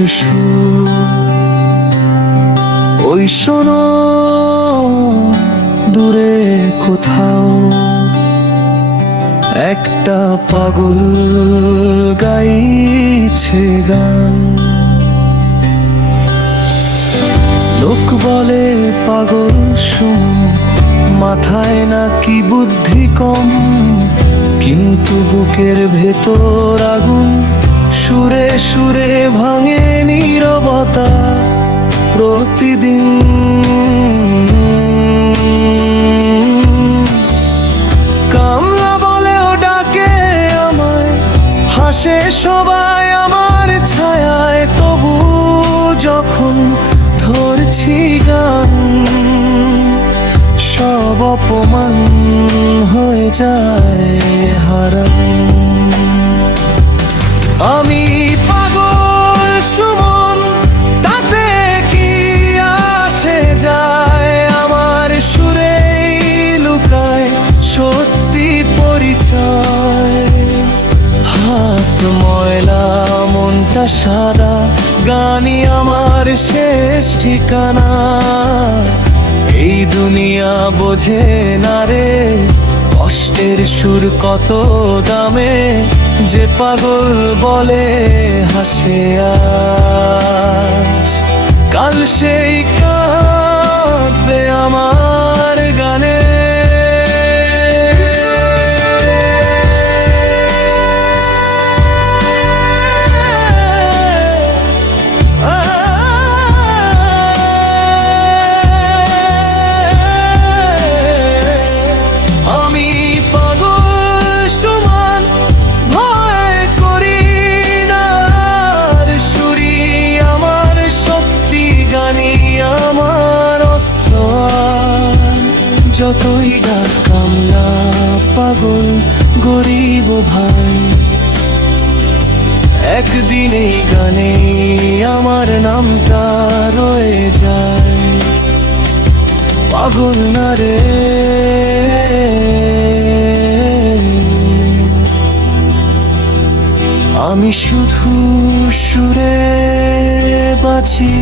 মনের সুর। ওই শোনো দূরে কোথাও একটা পাগল গাইছে গান। লোক বলে পাগল শুন, মাথায় নাকি বুদ্ধি কম, কিন্তু বুকের ভেতর আগুন সুরে সুরে ভাঙে নীরবতা প্রতিদিন। কামলা বলেও ডাকে আমায়, হাসে সবাই আমার ছায়ায়, তবু যখন ধরছি গান সব অপমান হয়ে যায় হারান। আমি পাগল সুমন, তাতে কি আসে যায়, আমার সুরেই লুকায় সত্যি পরিচয়। হাত ময়লা মনটা সাদা, গানই আমার শেষ ঠিকানা। এই দুনিয়া বোঝে না রে কষ্টের সুর কত দামে, যে পাগল বলে হাসে আজ, কাল সেই কাঁদবে আমার গানে। যতই ডাক কামলা পাগল গরিব ভাই, একদিন এই গানে আমার নামটা রয়ে যায়। পাগল না রে আমি, শুধু সুরে বাঁচি।